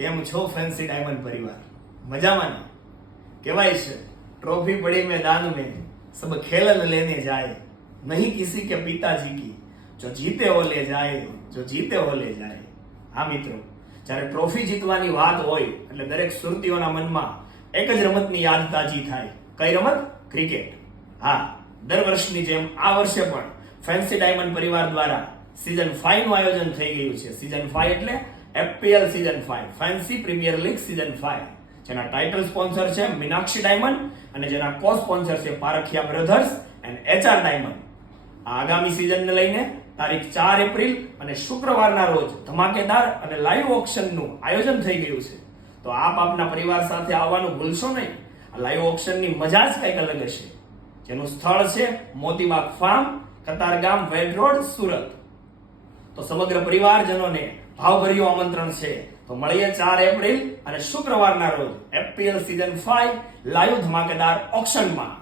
કેમ છો fancy diamond પરિવાર? મજામાં ને? કહેવાય છે ट्रॉफी पड़ी मैदान में सब खेलन लेने जाए नहीं किसी के पिताजी की जो जीते वो ले जाए जो जीते वो ले जाए। હા મિત્રો, જ્યારે ટ્રોફી જીતવાની વાત હોય એટલે દરેક સુરતીઓના મનમાં એક જ રમતની યાદ તાજી થાય. કઈ રમત? ક્રિકેટ. હા, દર વર્ષની જેમ આ વર્ષે પણ ફેન્સી ડાયમંડ પરિવાર દ્વારા સીઝન 5 નું આયોજન થઈ ગયું છે. સીઝન 5 એટલે FPL season 5, fancy premier league season 5, જેના ટાઇટલ સ્પોન્સર છે મીનાક્ષી ડાયમંડ અને જેના કો સ્પોન્સર છે પારખિયા બ્રધર્સ એન્ડ HR ડાયમંડ. આ આગામી સીઝનને લઈને તારીખ 4 એપ્રિલ અને શુક્રવારના રોજ ધમાકેદાર અને લાઈવ ઓક્શનનું આયોજન થઈ ગયું છે. તો આપ આપના પરિવાર સાથે આવવાનું ભૂલશો નહીં. આ લાઈવ ઓક્શનની મજા જ કંઈક અલગ હશે. જેનું સ્થળ છે મોતીબાગ ફાર્મ, કતારગામ વેડ રોડ, સુરત. તો સમગ્ર પરિવારજનોને ભાવભર્યું આમંત્રણ છે. તો મળીએ 4 એપ્રિલ અને શુક્રવારના રોજ FPL સીઝન 5 લાઈવ ધમાકેદાર ઓક્શનમાં.